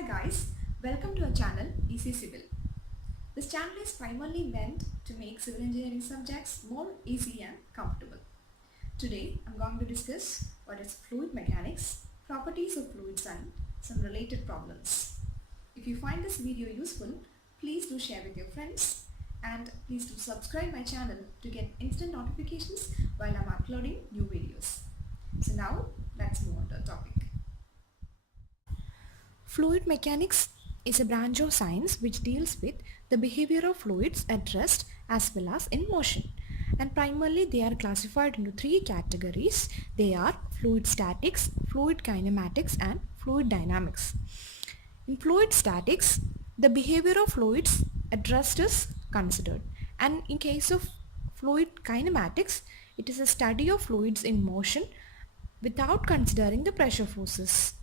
Hi guys, welcome to our channel Easy Civil. This channel is primarily meant to make civil engineering subjects more easy and comfortable. Today I'm going to discuss what is fluid mechanics, properties of fluids and some related problems. If you find this video useful, please do share with your friends and please do subscribe my channel to get instant notifications while I'm uploading new videos. So now let's move on to the topic. Fluid mechanics is a branch of science which deals with the behavior of fluids at rest as well as in motion. And primarily they are classified into three categories. They are fluid statics, fluid kinematics and fluid dynamics. In fluid statics, the behavior of fluids at rest is considered. And in case of fluid kinematics, it is a study of fluids in motion without considering the pressure forces.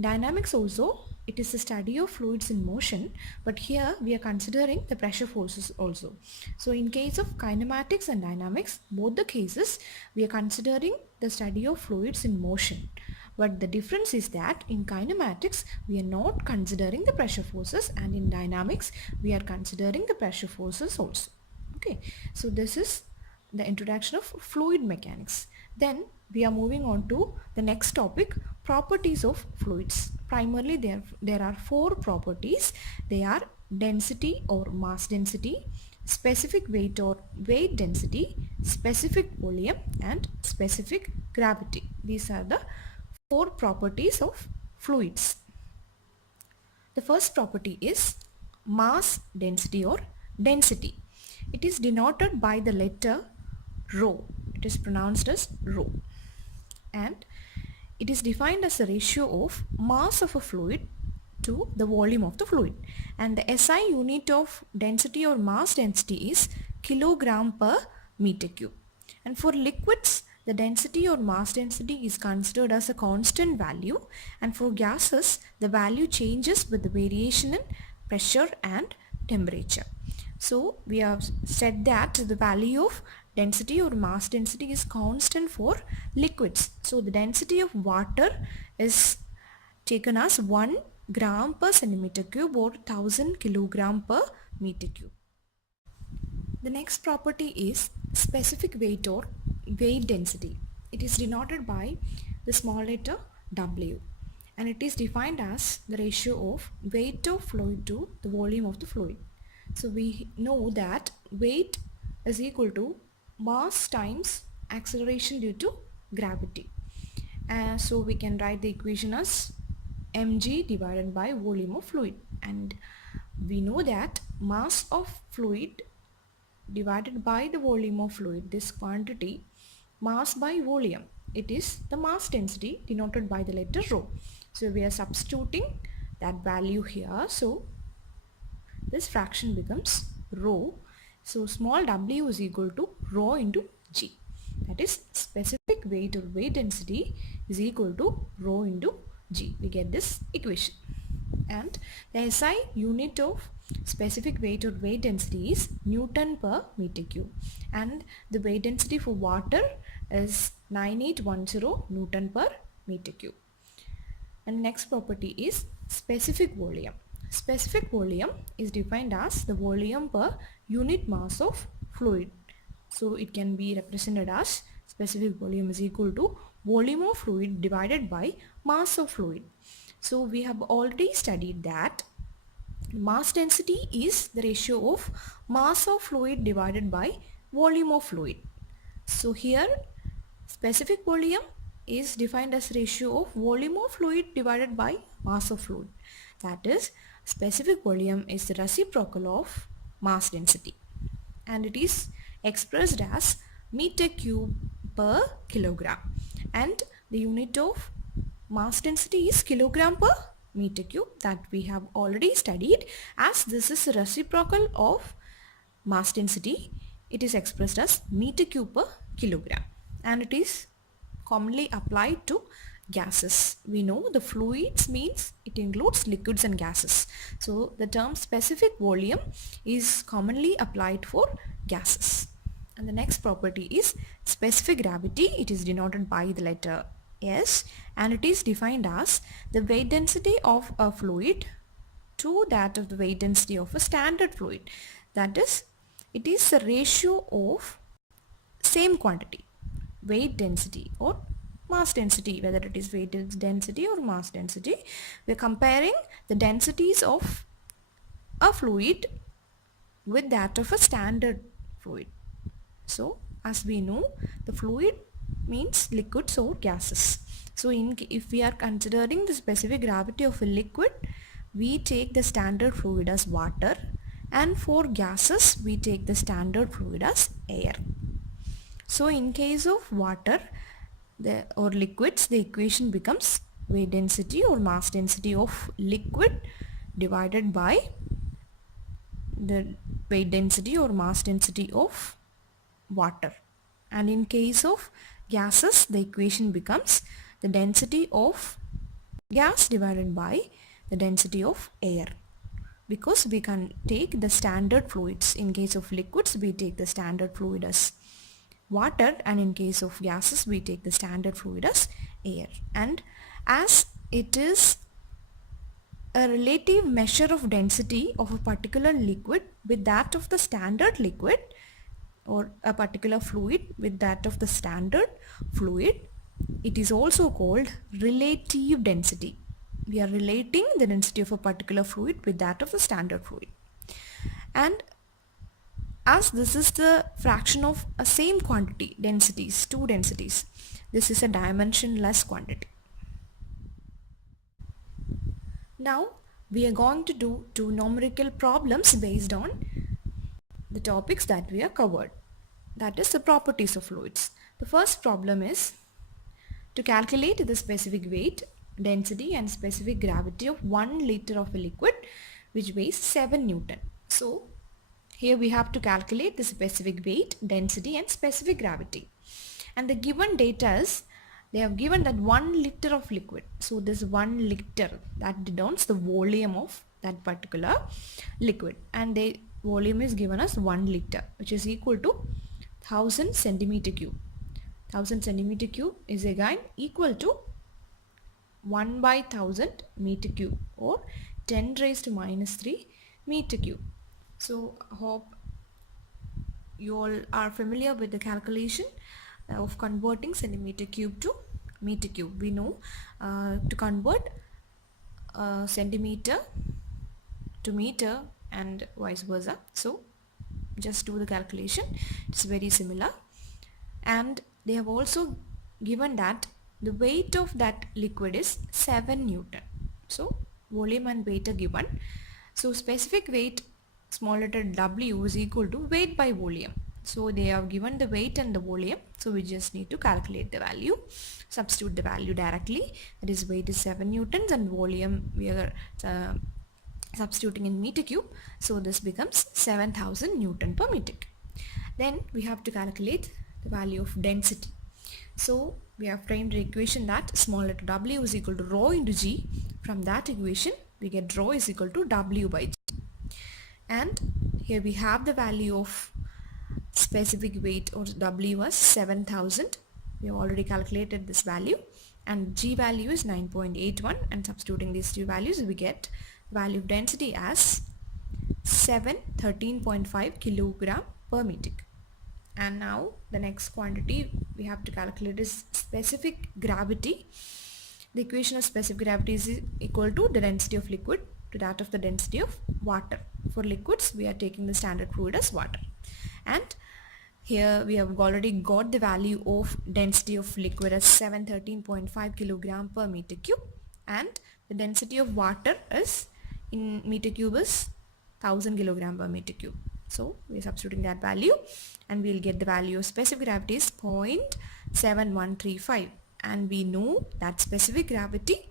Dynamics also, it is a study of fluids in motion, but here we are considering the pressure forces also. So in case of kinematics and dynamics, both the cases we are considering the study of fluids in motion. But the difference is that in kinematics we are not considering the pressure forces, and in dynamics we are considering the pressure forces also. Okay, so this is the introduction of fluid mechanics. Then we are moving on to the next topic, properties of fluids. Primarily there are four properties. They are density or mass density, specific weight or weight density, specific volume and specific gravity. These are the four properties of fluids. The first property is mass density or density. It is denoted by the letter rho. It is pronounced as rho, and it is defined as the ratio of mass of a fluid to the volume of the fluid, and the SI unit of density or mass density is kilogram per meter cube. And for liquids, the density or mass density is considered as a constant value, and for gases the value changes with the variation in pressure and temperature. So we have said that the value of density or mass density is constant for liquids. So the density of water is taken as 1 gram per centimeter cube or 1000 kilogram per meter cube. The next property is specific weight or weight density. It is denoted by the small letter W, and it is defined as the ratio of weight of fluid to the volume of the fluid. So we know that weight is equal to mass times acceleration due to gravity. So we can write the equation as mg divided by volume of fluid, and we know that mass of fluid divided by the volume of fluid, this quantity mass by volume, it is the mass density denoted by the letter rho. So we are substituting that value here, so this fraction becomes rho. So small w is equal to rho into g, that is specific weight or weight density is equal to rho into g. We get this equation, and the SI unit of specific weight or weight density is Newton per meter cube, and the weight density for water is 9810 Newton per meter cube. And next property is specific volume. Specific volume is defined as the volume per unit mass of fluid. So it can be represented as specific volume is equal to volume of fluid divided by mass of fluid. So we have already studied that mass density is the ratio of mass of fluid divided by volume of fluid. So here specific volume is defined as ratio of volume of fluid divided by mass of fluid. That is, specific volume is the reciprocal of mass density, and it is expressed as meter cube per kilogram, and the unit of mass density is kilogram per meter cube, that we have already studied. As this is reciprocal of mass density, it is expressed as meter cube per kilogram, and it is commonly applied to gases. We know the fluids means it includes liquids and gases. So the term specific volume is commonly applied for gases. And the next property is specific gravity. It is denoted by the letter S, and it is defined as the weight density of a fluid to that of the weight density of a standard fluid. That is, it is the ratio of same quantity, weight density or mass density, whether it is weight density or mass density. We are comparing the densities of a fluid with that of a standard fluid. So as we know, the fluid means liquids or gases. So if we are considering the specific gravity of a liquid, we take the standard fluid as water, and for gases we take the standard fluid as air. So in case of water or liquids, the equation becomes weight density or mass density of liquid divided by the weight density or mass density of water. And in case of gases, the equation becomes the density of gas divided by the density of air, because we can take the standard fluids. In case of liquids, we take the standard fluid as water, and in case of gases we take the standard fluid as air. And as it is a relative measure of density of a particular liquid with that of the standard liquid, or a particular fluid with that of the standard fluid, it is also called relative density. We are relating the density of a particular fluid with that of the standard fluid. And as this is the fraction of a same quantity, densities, two densities, this is a dimensionless quantity. Now we are going to do two numerical problems based on the topics that we have covered, that is the properties of fluids. The first problem is to calculate the specific weight, density and specific gravity of 1 liter of a liquid which weighs 7 Newton. So here we have to calculate the specific weight, density and specific gravity. And the given data is, they have given that 1 liter of liquid. So this 1 liter, that denotes the volume of that particular liquid, and the volume is given as 1 liter, which is equal to 1000 centimeter cube. 1000 centimeter cube is again equal to 1 by 1000 meter cube, or 10 raised to minus 3 meter cube. So hope you all are familiar with the calculation of converting centimeter cube to meter cube. We know to convert centimeter to meter and vice versa. So just do the calculation. It's very similar. And they have also given that the weight of that liquid is 7 Newton. So volume and weight are given. So specific weight, small letter w, is equal to weight by volume. So they have given the weight and the volume. So we just need to calculate the value, substitute the value directly. That is, weight is 7 newtons and volume we are substituting in meter cube. So this becomes 7000 Newton per meter cube. Then we have to calculate the value of density. So we have framed the equation that small letter w is equal to rho into g. From that equation we get rho is equal to w by g. And here we have the value of specific weight, or w, as 7000. We have already calculated this value, and g value is 9.81, and substituting these two values we get value of density as 713.5 kilogram per meter. And now the next quantity we have to calculate is specific gravity. The equation of specific gravity is equal to the density of liquid to that of the density of water. For liquids we are taking the standard fluid as water, and here we have already got the value of density of liquid as 713.5 kilogram per meter cube, and the density of water is in meter cube is 1000 kilogram per meter cube. So we are substituting that value and we will get the value of specific gravity is 0.7135, and we know that specific gravity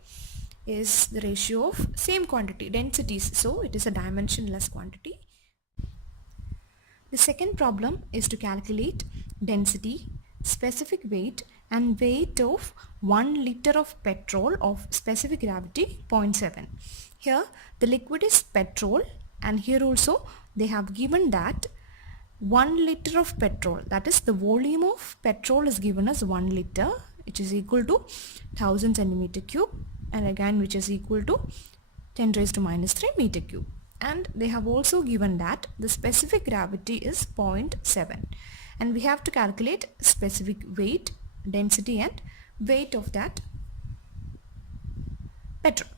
is the ratio of same quantity, densities, so it is a dimensionless quantity. The second problem is to calculate density, specific weight and weight of 1 liter of petrol of specific gravity 0.7. Here the liquid is petrol, and here also they have given that 1 liter of petrol, that is the volume of petrol is given as 1 liter, which is equal to 1000 centimeter cube, and again which is equal to 10 raised to minus 3 meter cube. And they have also given that the specific gravity is 0.7, and we have to calculate specific weight, density and weight of that petrol.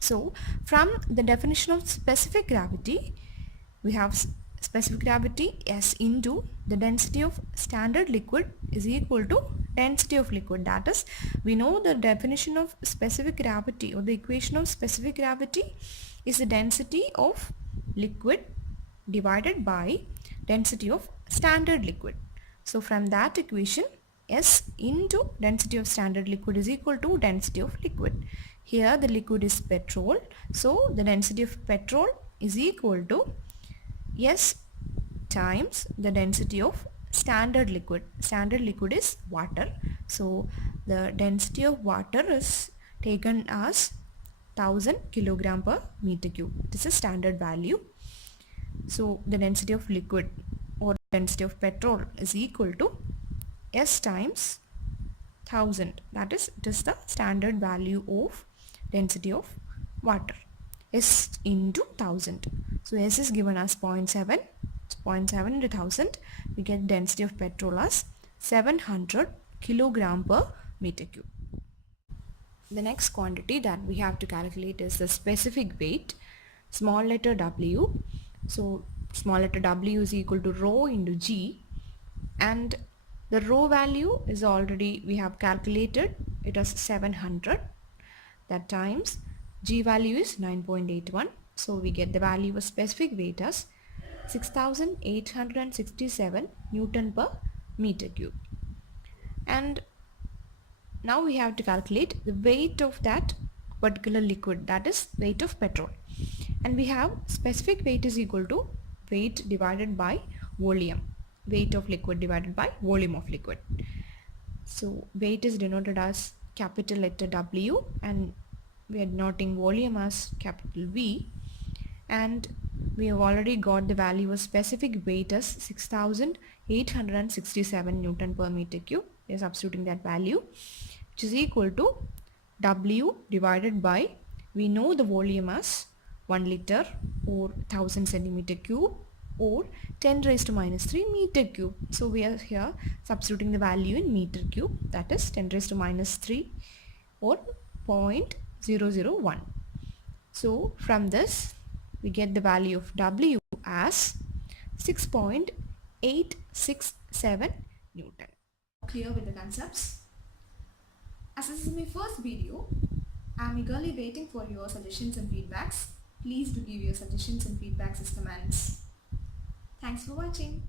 So from the definition of specific gravity, we have specific gravity S into the density of standard liquid is equal to density of liquid. That is, we know the definition of specific gravity, or the equation of specific gravity is the density of liquid divided by density of standard liquid. So from that equation, S into density of standard liquid is equal to density of liquid. Here the liquid is petrol, so the density of petrol is equal to S times the density of standard liquid. Standard liquid is water, so the density of water is taken as 1000 kilogram per meter cube. This is standard value. So the density of liquid or density of petrol is equal to S times 1000. That is, it is the standard value of density of water. S into 1000. So S is given as 0.7. So 0.7 into 1000, we get density of petrol as 700 kilogram per meter cube. The next quantity that we have to calculate is the specific weight, small letter w. So small letter w is equal to rho into g, and the rho value is already, we have calculated it as 700. That times g value is 9.81. So we get the value of specific weight as 6867 Newton per meter cube. And now we have to calculate the weight of that particular liquid, that is weight of petrol. And we have specific weight is equal to weight divided by volume. Weight of liquid divided by volume of liquid. So weight is denoted as capital letter W, and we are denoting volume as capital V, and we have already got the value of specific weight as 6867 Newton per meter cube. We are substituting that value, which is equal to W divided by, we know the volume as 1 liter or 1000 centimeter cube or 10 raised to minus 3 meter cube. So we are here substituting the value in meter cube, that is 10 raised to minus 3 or 0.001. So from this we get the value of W as 6.867 Newton. Clear with the concepts? As this is my first video, I am eagerly waiting for your suggestions and feedbacks. Please do give your suggestions and feedbacks as comments. Thanks for watching.